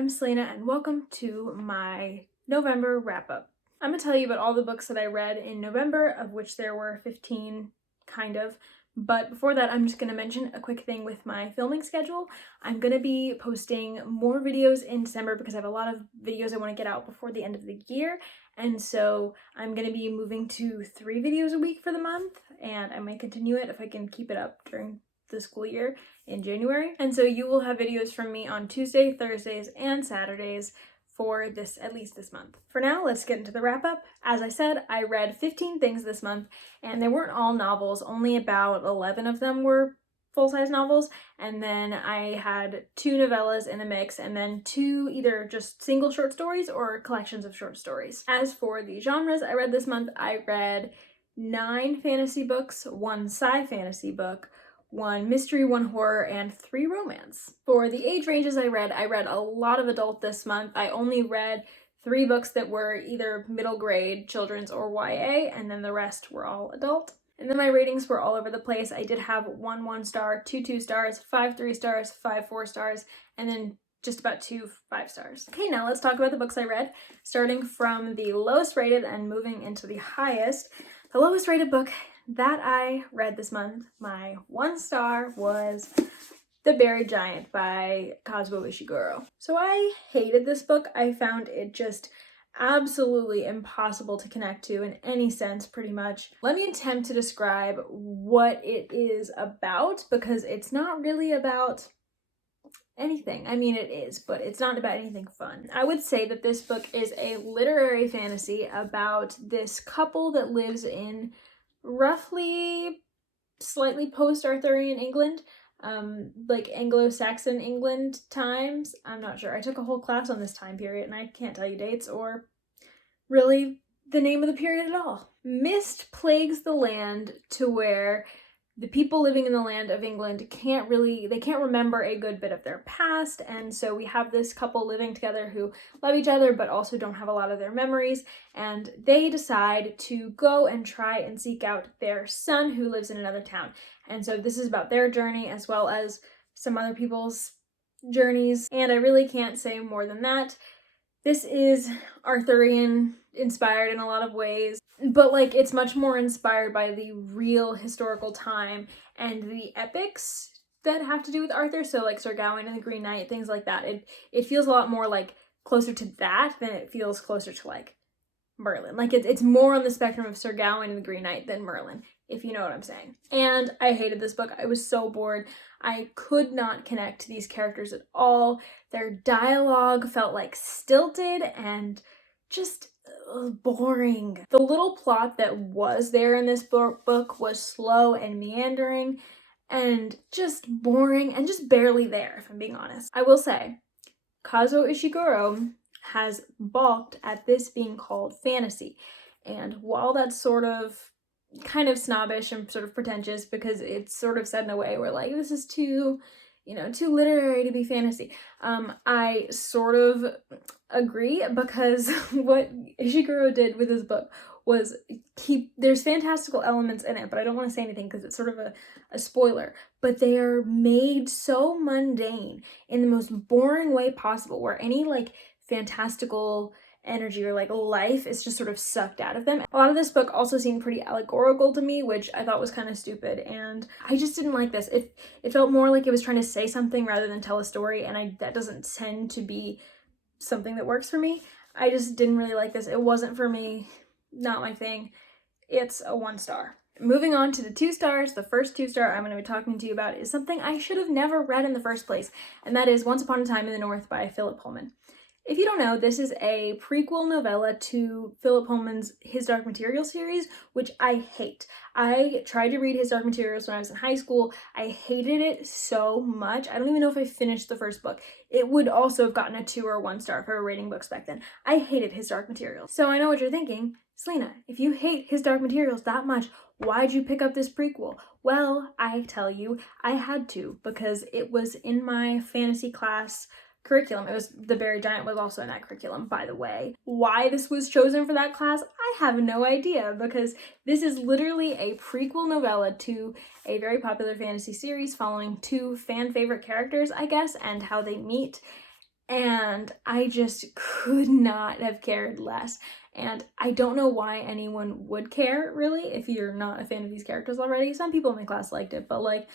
I'm Selena and welcome to my November wrap-up. I'm going to tell you about all the books that I read in November, of which there were 15, kind of. But before that, I'm just going to mention a quick thing with my filming schedule. I'm going to be posting more videos in December because I have a lot of videos I want to get out before the end of the year. And so I'm going to be moving to 3 videos a week for the month, and I might continue it if I can keep it up during the school year in January. And so you will have videos from me on Tuesday, Thursdays, and Saturdays for this, at least this month. For now, let's get into the wrap up. As I said, I read 15 things this month, and they weren't all novels. Only about 11 of them were full-size novels, and then I had 2 novellas in the mix, and then 2 either just single short stories or collections of short stories. As for the genres I read this month, I read 9 fantasy books, 1 sci fantasy book, 1 mystery, 1 horror, and 3 romance. For the age ranges I read a lot of adult this month. I only read 3 books that were either middle grade, children's, or YA, and then the rest were all adult. And then my ratings were all over the place. I did have 1 1-star, 2 2-stars, 5 3-stars, 5 4-stars, and then just about 2 5-stars. Okay, now let's talk about the books I read, starting from the lowest rated and moving into the highest. The lowest rated book that I read this month, my 1 star, was The Buried Giant by Kazuo Ishiguro. So I hated this book. I found it just absolutely impossible to connect to in any sense, pretty much. Let me attempt to describe what it is about, because it's not really about anything. I mean, it is, but it's not about anything fun. I would say that this book is a literary fantasy about this couple that lives in roughly slightly post-Arthurian England, like Anglo-Saxon England times. I'm not sure. I took a whole class on this time period and I can't tell you dates or really the name of the period at all. Mist plagues the land to where the people living in the land of England can't remember a good bit of their past, and so we have this couple living together who love each other but also don't have a lot of their memories, and they decide to go and try and seek out their son who lives in another town. And so this is about their journey as well as some other people's journeys, and I really can't say more than that. This is Arthurian inspired in a lot of ways, but like it's much more inspired by the real historical time and the epics that have to do with Arthur. So like Sir Gawain and the Green Knight, things like that. It feels a lot more like closer to that than it feels closer to like Merlin. Like it's more on the spectrum of Sir Gawain and the Green Knight than Merlin, if you know what I'm saying. And I hated this book. I was so bored. I could not connect to these characters at all. Their dialogue felt like stilted and just boring. The little plot that was there in this book was slow and meandering and just boring and just barely there, if I'm being honest. I will say, Kazuo Ishiguro has balked at this being called fantasy. And while that's sort of kind of snobbish and sort of pretentious because it's sort of said in a way where like this is too literary to be fantasy, I sort of agree, because what Ishiguro did with his book was there's fantastical elements in it, but I don't want to say anything because it's sort of a spoiler, but they are made so mundane in the most boring way possible, where any like fantastical energy or like life is just sort of sucked out of them. A lot of this book also seemed pretty allegorical to me, which I thought was kind of stupid, and I just didn't like this. It felt more like it was trying to say something rather than tell a story, and that doesn't tend to be something that works for me. I just didn't really like this. It wasn't for me, not my thing. It's a 1 star. Moving on to the 2 stars, the first 2-star I'm going to be talking to you about is something I should have never read in the first place, and that is Once Upon a Time in the North by Philip Pullman. If you don't know, this is a prequel novella to Philip Pullman's His Dark Materials series, which I hate. I tried to read His Dark Materials when I was in high school. I hated it so much. I don't even know if I finished the first book. It would also have gotten a 2 or 1 star if I were rating books back then. I hated His Dark Materials. So I know what you're thinking. Selena, if you hate His Dark Materials that much, why'd you pick up this prequel? Well, I tell you, I had to, because it was in my fantasy class curriculum. It was The Buried Giant was also in that curriculum, by the way. Why this was chosen for that class, I have no idea, because this is literally a prequel novella to a very popular fantasy series following 2 fan favorite characters, I guess, and how they meet. and I just could not have cared less. And I don't know why anyone would care, really, if you're not a fan of these characters already. Some people in my class liked it, but like,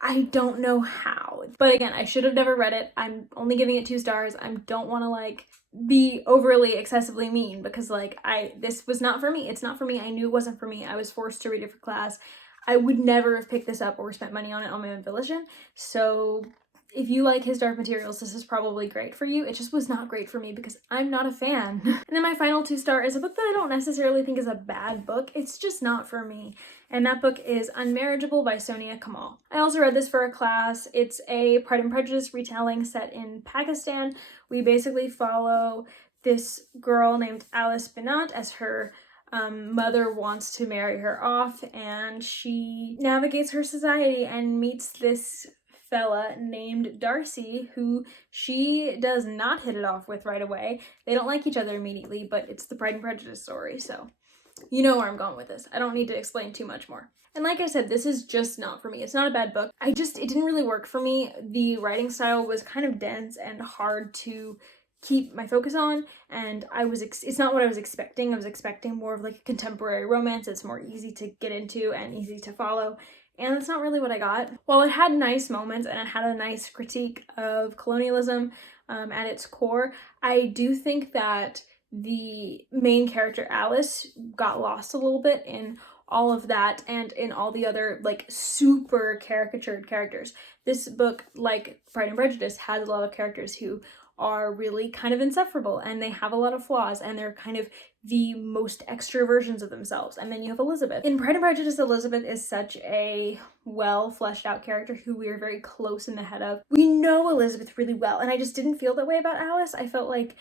I don't know how. But again, I should have never read it. I'm only giving it 2 stars. I don't want to like be overly excessively mean, because like this was not for me. It's not for me. I knew it wasn't for me. I was forced to read it for class. I would never have picked this up or spent money on it on my own volition. So if you like his dark materials, this is probably great for you. It just was not great for me because I'm not a fan. And then my final 2 star is a book that I don't necessarily think is a bad book. It's just not for me. And that book is Unmarriageable by Sonia Kamal. I also read this for a class. It's a Pride and Prejudice retelling set in Pakistan. We basically follow this girl named Alice Binat as her mother wants to marry her off, and she navigates her society and meets this fella named Darcy, who she does not hit it off with right away. They don't like each other immediately, but it's the Pride and Prejudice story, so you know where I'm going with this. I don't need to explain too much more. And like I said, this is just not for me. It's not a bad book. It didn't really work for me. The writing style was kind of dense and hard to keep my focus on, and it's not what I was expecting. I was expecting more of like a contemporary romance. It's more easy to get into and easy to follow, and that's not really what I got. While it had nice moments and it had a nice critique of colonialism at its core, I do think that the main character Alice got lost a little bit in all of that and in all the other like super caricatured characters. This book, like Pride and Prejudice, has a lot of characters who are really kind of insufferable, and they have a lot of flaws, and they're kind of the most extra versions of themselves. And then you have Elizabeth. In Pride and Prejudice, Elizabeth is such a well fleshed out character who we are very close in the head of. We know Elizabeth really well, and I just didn't feel that way about Alice. I felt like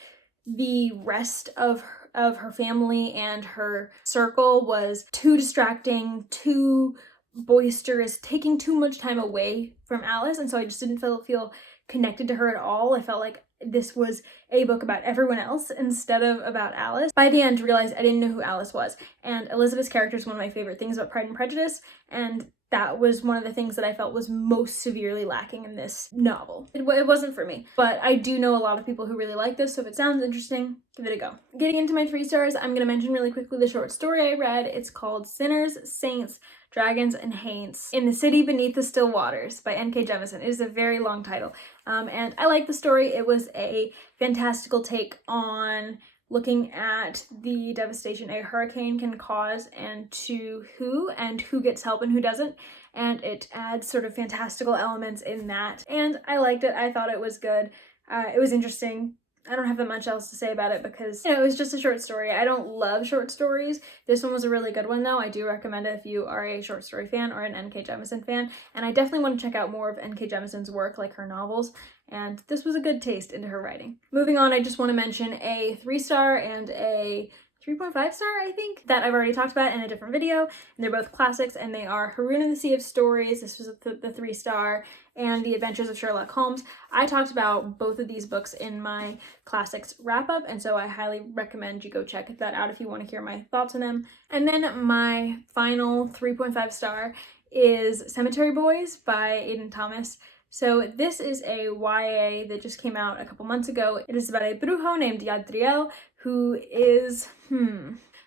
the rest of her family and her circle was too distracting, too boisterous, taking too much time away from Alice, and so I just didn't feel connected to her at all. I felt like this was a book about everyone else instead of about Alice. By the end, I realized I didn't know who Alice was, and Elizabeth's character is one of my favorite things about Pride and Prejudice, and that was one of the things that I felt was most severely lacking in this novel. It wasn't for me, but I do know a lot of people who really like this, so if it sounds interesting, give it a go. Getting into my 3 stars, I'm going to mention really quickly the short story I read. It's called Sinners, Saints, Dragons, and Haints in the City Beneath the Still Waters by N.K. Jemisin. It is a very long title, and I like the story. It was a fantastical take on looking at the devastation a hurricane can cause and who gets help and who doesn't, and it adds sort of fantastical elements in that, and I liked it. I thought it was good. It was interesting. I don't have that much else to say about it because, you know, it was just a short story. I don't love short stories. This one was a really good one though. I do recommend it if you are a short story fan or an N.K. Jemisin fan, and I definitely want to check out more of N.K. Jemisin's work, like her novels, and this was a good taste into her writing. Moving on, I just want to mention a 3-star and a 3.5 star, I think, that I've already talked about in a different video, and they're both classics, and they are Haroun and the Sea of Stories. This was the 3-star, and The Adventures of Sherlock Holmes. I talked about both of these books in my classics wrap-up, and so I highly recommend you go check that out if you want to hear my thoughts on them. And then my final 3.5 star is Cemetery Boys by Aidan Thomas. So this is a YA that just came out a couple months ago. It is about a brujo named Yadriel who is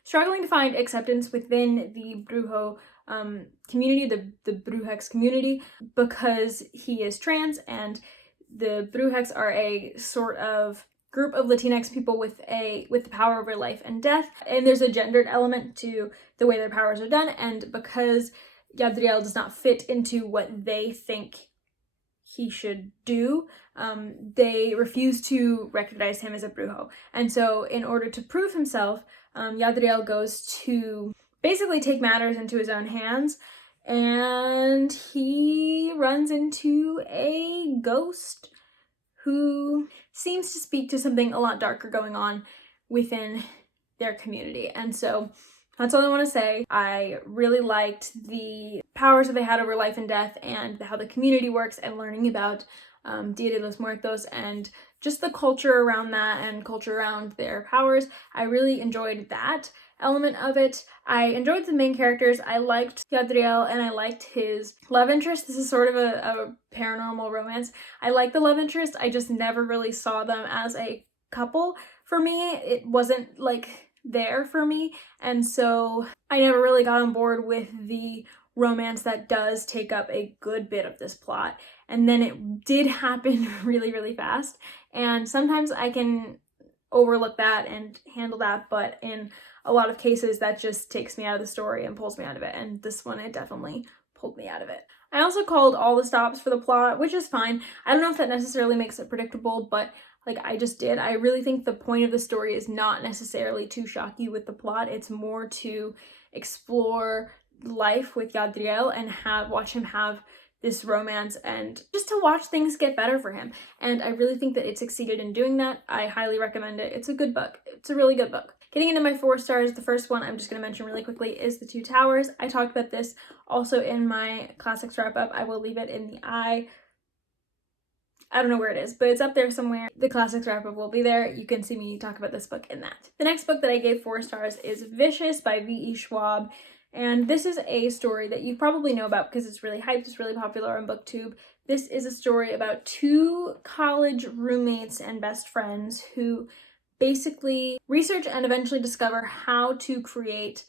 struggling to find acceptance within the brujo community, the brujex community, because he is trans, and the brujex are a sort of group of Latinx people with the power over life and death, and there's a gendered element to the way their powers are done, and because Yadriel does not fit into what they think he should do, they refuse to recognize him as a brujo. And so in order to prove himself, Yadriel goes to basically take matters into his own hands, and he runs into a ghost who seems to speak to something a lot darker going on within their community. And so that's all I want to say. I really liked the powers that they had over life and death and how the community works, and learning about Dia de los Muertos and just the culture around that and culture around their powers. I really enjoyed that. element of it. I enjoyed the main characters. I liked Yadriel and I liked his love interest. This is sort of a paranormal romance. I like the love interest. I just never really saw them as a couple. For me, it wasn't like there for me, and so I never really got on board with the romance that does take up a good bit of this plot. And then it did happen really, really fast, and sometimes I can overlook that and handle that, but in a lot of cases that just takes me out of the story and pulls me out of it, and this one, it definitely pulled me out of it. I also called all the stops for the plot, which is fine. I don't know if that necessarily makes it predictable, but like I just did. I really think the point of the story is not necessarily to shock you with the plot. It's more to explore life with Yadriel and watch him have this romance and just to watch things get better for him. And I really think that it succeeded in doing that. I highly recommend it. It's a good book. It's a really good book. Getting into my 4 stars, the first one I'm just going to mention really quickly is The Two Towers. I talked about this also in my classics wrap up. I will leave it in the I don't know where it is, but it's up there somewhere. The classics wrap up will be there. You can see me talk about this book in that. The next book that I gave 4 stars is Vicious by V.E. Schwab. And this is a story that you probably know about because it's really hyped, it's really popular on BookTube. This is a story about 2 college roommates and best friends who basically research and eventually discover how to create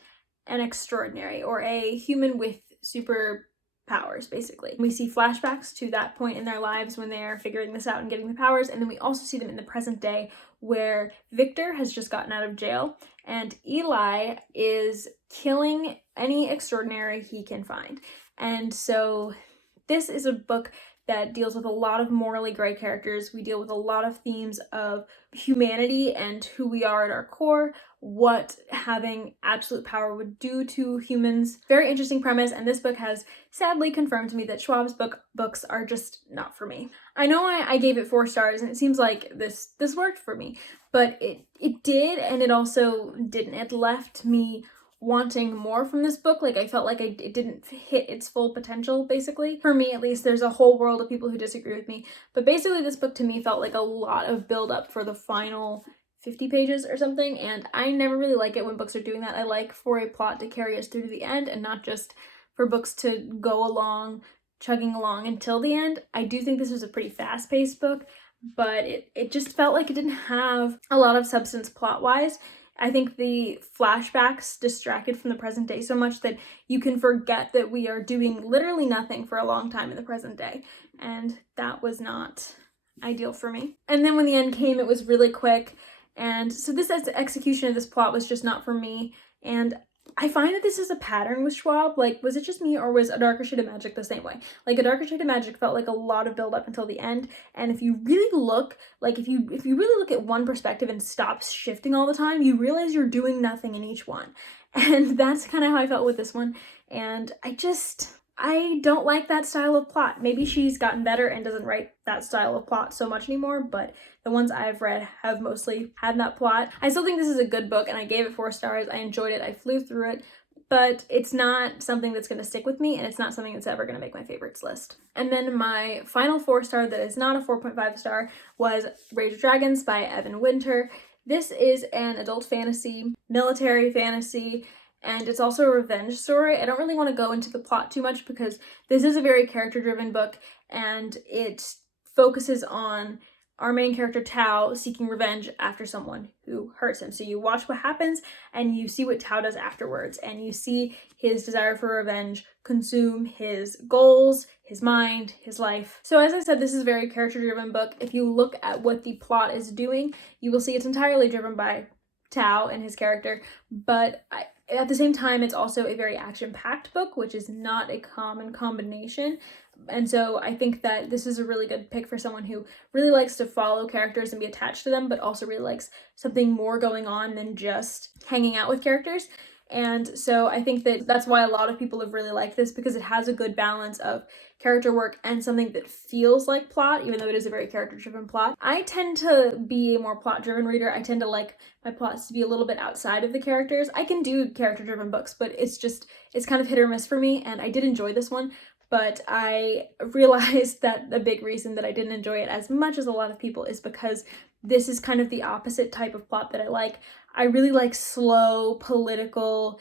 an extraordinary, or a human with superpowers, basically. We see flashbacks to that point in their lives when they're figuring this out and getting the powers, and then we also see them in the present day where Victor has just gotten out of jail and Eli is killing any extraordinary he can find. And so this is a book that deals with a lot of morally gray characters. We deal with a lot of themes of humanity and who we are at our core, what having absolute power would do to humans. Very interesting premise, and this book has sadly confirmed to me that Schwab's books are just not for me. I know I gave it 4 stars, and it seems like this worked for me, but it did, and it also didn't. It left me wanting more from this book. Like I felt like it didn't hit its full potential, basically. For me, at least. There's a whole world of people who disagree with me, but basically this book to me felt like a lot of build up for the final 50 pages or something, and I never really like it when books are doing that. I like for a plot to carry us through to the end and not just for books to go along, chugging along until the end. I do think this was a pretty fast-paced book, but it just felt like it didn't have a lot of substance plot-wise. I think the flashbacks distracted from the present day so much that you can forget that we are doing literally nothing for a long time in the present day, and that was not ideal for me. And then when the end came, it was really quick, and so this execution of this plot was just not for me, and I find that this is a pattern with Schwab. Like, was it just me, or was A Darker Shade of Magic the same way? Like, A Darker Shade of Magic felt like a lot of build up until the end, and if you really look, like if you really look at one perspective and stop shifting all the time, you realize you're doing nothing in each one. And that's kind of how I felt with this one, and I don't like that style of plot. Maybe she's gotten better and doesn't write that style of plot so much anymore, but the ones I've read have mostly had that plot. I still think this is a good book, and I gave it 4 stars. I enjoyed it. I flew through it, but it's not something that's going to stick with me, and it's not something that's ever going to make my favorites list. And then my final 4 star that is not a 4.5 star was Rage of Dragons by Evan Winter. This is an adult fantasy, military fantasy, and it's also a revenge story. I don't really want to go into the plot too much because this is a very character-driven book, and it focuses on our main character Tao seeking revenge after someone who hurts him. So you watch what happens and you see what Tao does afterwards, and you see his desire for revenge consume his goals, his mind, his life. So as I said, this is a very character-driven book. If you look at what the plot is doing, you will see it's entirely driven by Tao and his character, but at the same time, it's also a very action-packed book, which is not a common combination. And so I think that this is a really good pick for someone who really likes to follow characters and be attached to them, but also really likes something more going on than just hanging out with characters. And so I think that that's why a lot of people have really liked this, because it has a good balance of character work and something that feels like plot, even though it is a very character-driven plot. I tend to be a more plot-driven reader. I tend to like my plots to be a little bit outside of the characters. I can do character-driven books, but it's kind of hit or miss for me, and I did enjoy this one. but I realized that the big reason that I didn't enjoy it as much as a lot of people is because this is kind of the opposite type of plot that I like. I really like slow, political,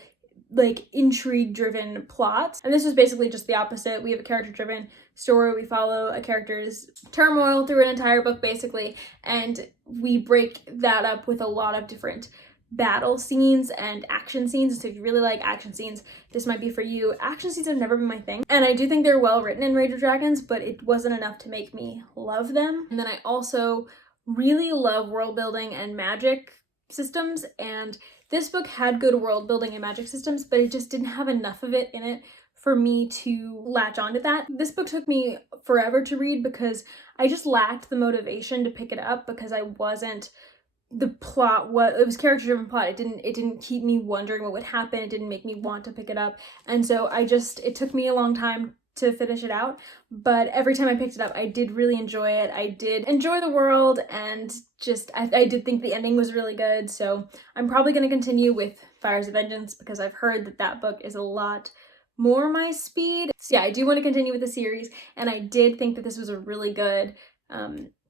like intrigue-driven plots, and this is basically just the opposite. We have a character-driven story. We follow a character's turmoil through an entire book, basically, and we break that up with a lot of different battle scenes and action scenes. So if you really like action scenes, this might be for you. Action scenes have never been my thing, and I do think they're well written in Rage of Dragons, but it wasn't enough to make me love them. And then I also really love world building and magic systems, and this book had good world building and magic systems, but it just didn't have enough of it in it for me to latch onto that. This book took me forever to read because I just lacked the motivation to pick it up, because I wasn't, the plot it was character driven plot. It didn't keep me wondering what would happen. It didn't make me want to pick it up. And so it took me a long time to finish it out, but every time I picked it up, I did really enjoy it. I did enjoy the world, and just I did think the ending was really good. So I'm probably going to continue with Fires of Vengeance, because I've heard that that book is a lot more my speed. So yeah, I do want to continue with the series, and I did think that this was a really good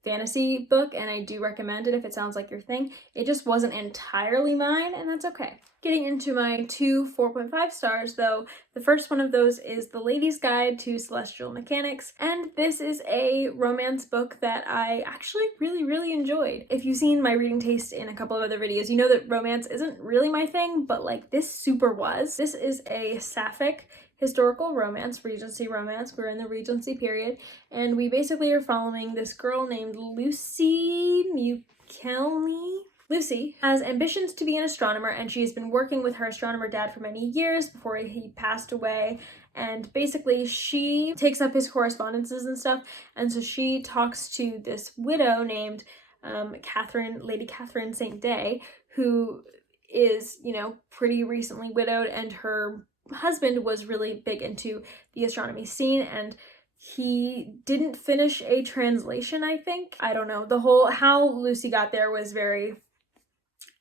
fantasy book, and I do recommend it if it sounds like your thing. It just wasn't entirely mine, and that's okay. Getting into my 2 4.5 stars though, the first one of those is The Lady's Guide to Celestial Mechanics, and this is a romance book that I actually really enjoyed. If you've seen my reading taste in a couple of other videos, you know that romance isn't really my thing, but like this super was. This is a sapphic historical romance, Regency romance. We're in the Regency period, and we basically are following this girl named Lucy Mukelny. Lucy has ambitions to be an astronomer, and she has been working with her astronomer dad for many years before he passed away. And basically she takes up his correspondences and stuff, and so she talks to this widow named Lady Catherine St. Day, who is, you know, pretty recently widowed, and her husband was really big into the astronomy scene, and he didn't finish a translation, I think. I don't know. How Lucy got there was very,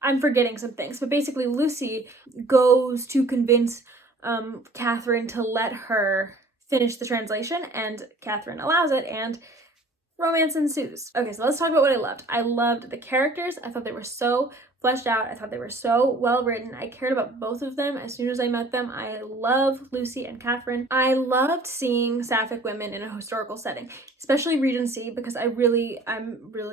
I'm forgetting some things, but basically Lucy goes to convince Catherine to let her finish the translation, and Catherine allows it, and romance ensues. Okay, so let's talk about what I loved. I loved the characters. I thought they were so fleshed out. I thought they were so well written. I cared about both of them as soon as I met them. I love Lucy and Catherine. I loved seeing sapphic women in a historical setting, especially Regency, because I'm really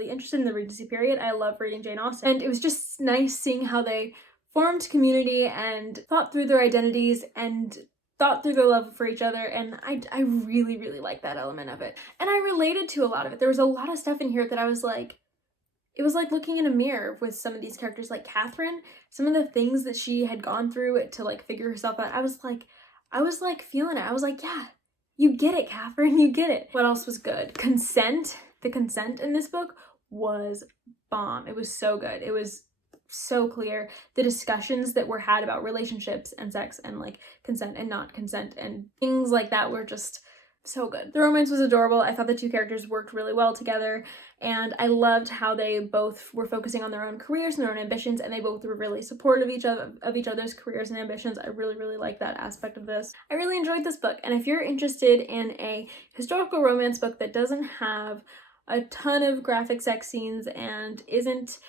interested in the Regency period. I love reading Jane Austen, and it was just nice seeing how they formed community and thought through their identities and thought through their love for each other, and I really like that element of it. And I related to a lot of it. There was a lot of stuff in here that I was like, it was like looking in a mirror with some of these characters, like Catherine, some of the things that she had gone through to like figure herself out. I was like feeling it. I was like, yeah, you get it, Catherine, you get it. What else was good? Consent. The consent in this book was bomb. It was so good. It was so clear. The discussions that were had about relationships and sex and like consent and not consent and things like that were just so good. The romance was adorable. I thought the two characters worked really well together, and I loved how they both were focusing on their own careers and their own ambitions, and they both were really supportive of each other's careers and ambitions. I really like that aspect of this. I really enjoyed this book, and if you're interested in a historical romance book that doesn't have a ton of graphic sex scenes and isn't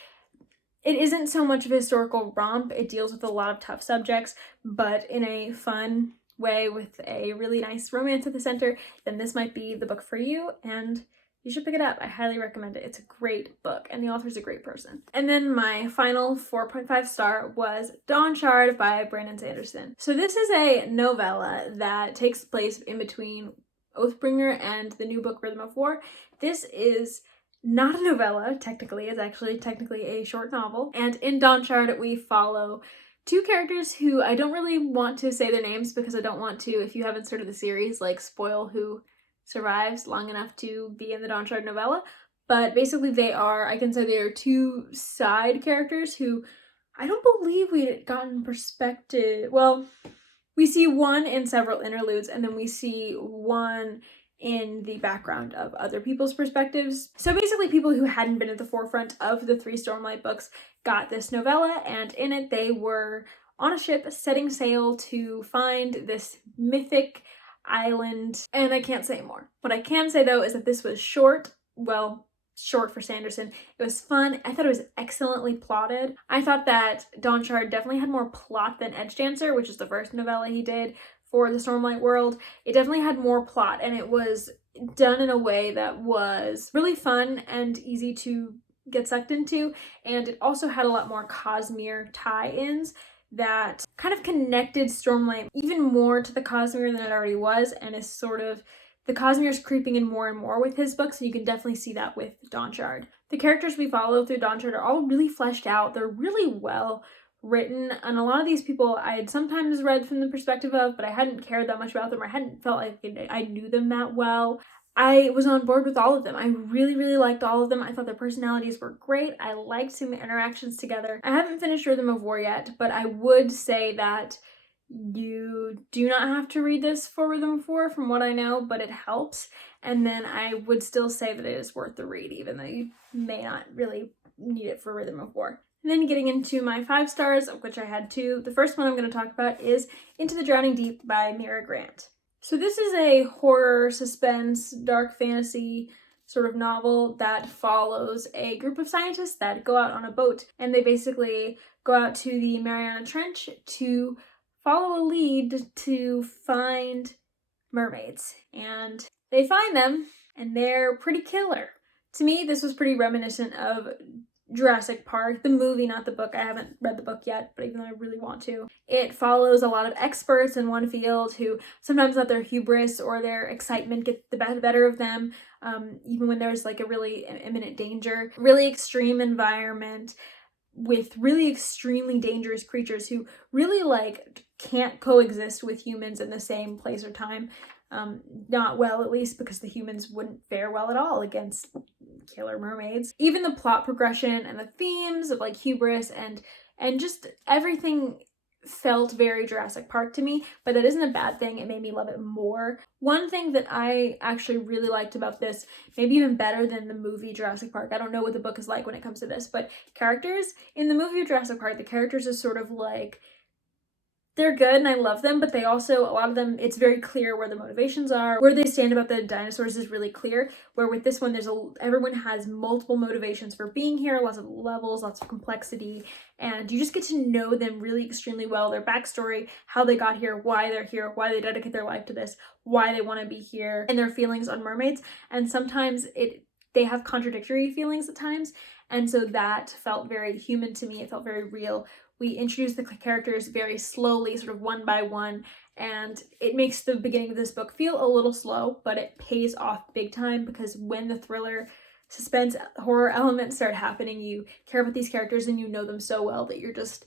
so much of a historical romp, it deals with a lot of tough subjects, but in a fun way with a really nice romance at the center, then this might be the book for you, and you should pick it up. I highly recommend it. It's a great book, and the author's a great person. And then my final 4.5 star was Dawnshard by Brandon Sanderson. So this is a novella that takes place in between Oathbringer and the new book Rhythm of War. This is not a novella, technically. It's actually technically a short novel. And in Dawnshard, we follow two characters who I don't really want to say their names, because I don't want to, if you haven't started the series, like spoil who survives long enough to be in the Dawnshard novella. But basically they are two side characters who I don't believe we had gotten perspective. Well, we see one in several interludes, and then we see one in the background of other people's perspectives. So basically people who hadn't been at the forefront of the 3 Stormlight books got this novella, and in it they were on a ship setting sail to find this mythic island, and I can't say more. What I can say though is that this was short, well, short for Sanderson. It was fun. I thought it was excellently plotted. I thought that Dawnshard definitely had more plot than Edgedancer, which is the first novella he did for the Stormlight world. It definitely had more plot, and it was done in a way that was really fun and easy to get sucked into, and it also had a lot more Cosmere tie-ins that kind of connected Stormlight even more to the Cosmere than it already was, and is sort of, the Cosmere is creeping in more and more with his books, and you can definitely see that with Dawnshard. The characters we follow through Dawnshard are all really fleshed out. They're really well written, and a lot of these people I had sometimes read from the perspective of, but I hadn't cared that much about them, or I hadn't felt like I knew them that well. I was on board with all of them. I really, really liked all of them. I thought their personalities were great. I liked seeing the interactions together. I haven't finished Rhythm of War yet, but I would say that you do not have to read this for Rhythm of War, from what I know, but it helps. And then I would still say that it is worth the read, even though you may not really need it for Rhythm of War. And then getting into my 5 stars, of which I had 2. The first one I'm going to talk about is Into the Drowning Deep by Mira Grant. So this is a horror, suspense, dark fantasy sort of novel that follows a group of scientists that go out on a boat, and they basically go out to the Mariana Trench to follow a lead to find mermaids. And they find them, and they're pretty killer. To me, this was pretty reminiscent of Jurassic Park, the movie, not the book. I haven't read the book yet, but even though I really want to. It follows a lot of experts in one field who sometimes let their hubris or their excitement get the better of them, even when there's like a really imminent danger. Really extreme environment with really extremely dangerous creatures who really like can't coexist with humans in the same place or time. Not well, at least, because the humans wouldn't fare well at all against killer mermaids. Even the plot progression and the themes of like hubris and just everything felt very Jurassic Park to me, but that isn't a bad thing. It made me love it more. One thing that I actually really liked about this, maybe even better than the movie Jurassic Park, I don't know what the book is like when it comes to this, but characters in the movie Jurassic Park, the characters are sort of like, they're good and I love them, but they also, a lot of them, it's very clear where the motivations are, where they stand about the dinosaurs is really clear, where with this one, everyone has multiple motivations for being here, lots of levels, lots of complexity, and you just get to know them really extremely well, their backstory, how they got here, why they're here, why they dedicate their life to this, why they want to be here, and their feelings on mermaids, and sometimes they have contradictory feelings at times, and so that felt very human to me, it felt very real. We introduce the characters very slowly, sort of one by one, and it makes the beginning of this book feel a little slow, but it pays off big time because when the thriller, suspense, horror elements start happening, you care about these characters and you know them so well that you're just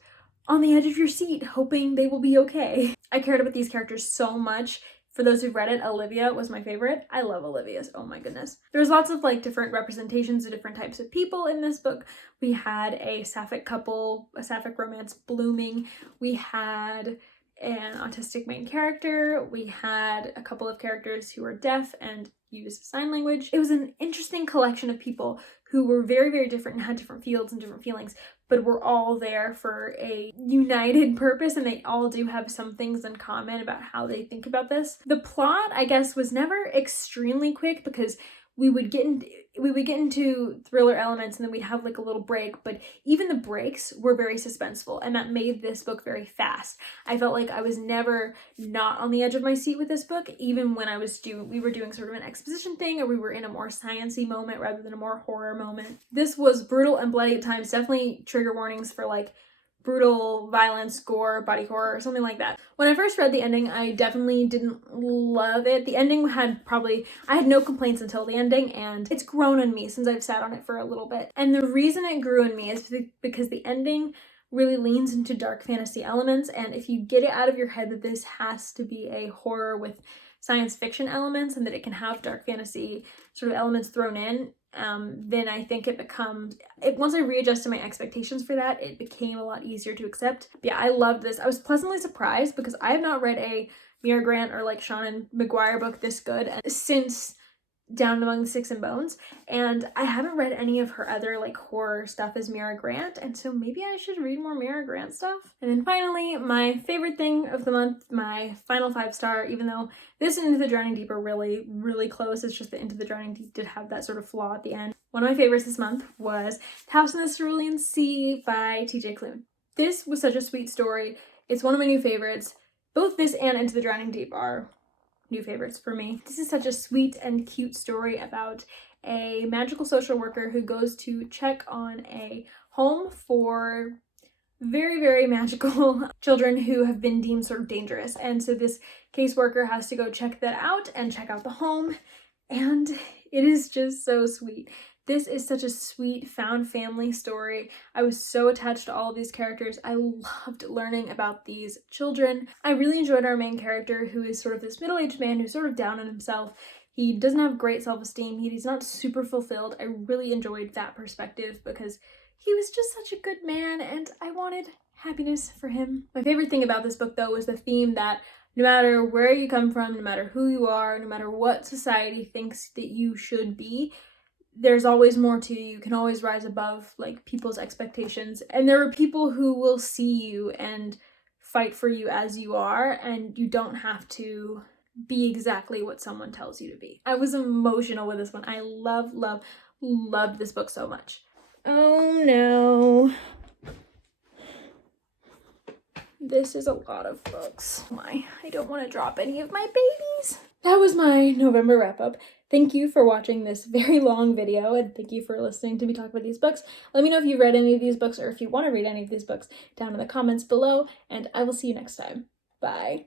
on the edge of your seat hoping they will be okay. I cared about these characters so much. For those who've read it, Olivia was my favorite. I love Olivia's, oh my goodness. There's lots of like different representations of different types of people in this book. We had a sapphic couple, a sapphic romance blooming. We had an autistic main character. We had a couple of characters who were deaf and used sign language. It was an interesting collection of people who were very, very different and had different fields and different feelings, but we're all there for a united purpose, and they all do have some things in common about how they think about this. The plot, I guess, was never extremely quick because we would get into thriller elements and then we'd have like a little break, but even the breaks were very suspenseful, and that made this book very fast. I felt like I was never not on the edge of my seat with this book, even when we were doing sort of an exposition thing, or we were in a more sciencey moment rather than a more horror moment. This was brutal and bloody at times, definitely trigger warnings for like brutal violence, gore, body horror, something like that. When I first read the ending, I definitely didn't love it. The ending I had no complaints until the ending, and it's grown on me since I've sat on it for a little bit. And the reason it grew on me is because the ending really leans into dark fantasy elements, and if you get it out of your head that this has to be a horror with science fiction elements and that it can have dark fantasy sort of elements thrown in, then I think once I readjusted my expectations for that, it became a lot easier to accept. But yeah, I loved this. I was pleasantly surprised because I have not read a Mira Grant or like Seanan McGuire book this good since Down Among the Sticks and Bones, and I haven't read any of her other like horror stuff as Mira Grant, and so maybe I should read more Mira Grant stuff. And then finally, my favorite thing of the month, my final 5-star, even though this and Into the Drowning Deep are really, really close, it's just that Into the Drowning Deep did have that sort of flaw at the end. One of my favorites this month was House in the Cerulean Sea by TJ Klune. This was such a sweet story. It's one of my new favorites. Both this and Into the Drowning Deep are new favorites for me. This is such a sweet and cute story about a magical social worker who goes to check on a home for very, very magical children who have been deemed sort of dangerous. And so this caseworker has to go check that out and check out the home. And it is just so sweet. This is such a sweet found family story. I was so attached to all of these characters. I loved learning about these children. I really enjoyed our main character, who is sort of this middle-aged man who's sort of down on himself. He doesn't have great self-esteem. He's not super fulfilled. I really enjoyed that perspective because he was just such a good man and I wanted happiness for him. My favorite thing about this book, though, was the theme that no matter where you come from, no matter who you are, no matter what society thinks that you should be, there's always more to you. You can always rise above like people's expectations, and there are people who will see you and fight for you as you are, and you don't have to be exactly what someone tells you to be. I was emotional with this one. I loved this book so much. Oh no. This is a lot of books. I don't want to drop any of my babies. That was my November wrap up. Thank you for watching this very long video, and thank you for listening to me talk about these books. Let me know if you've read any of these books or if you want to read any of these books down in the comments below, and I will see you next time. Bye.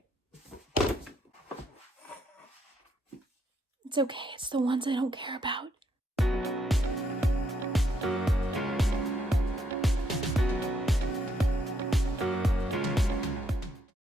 It's okay, it's the ones I don't care about.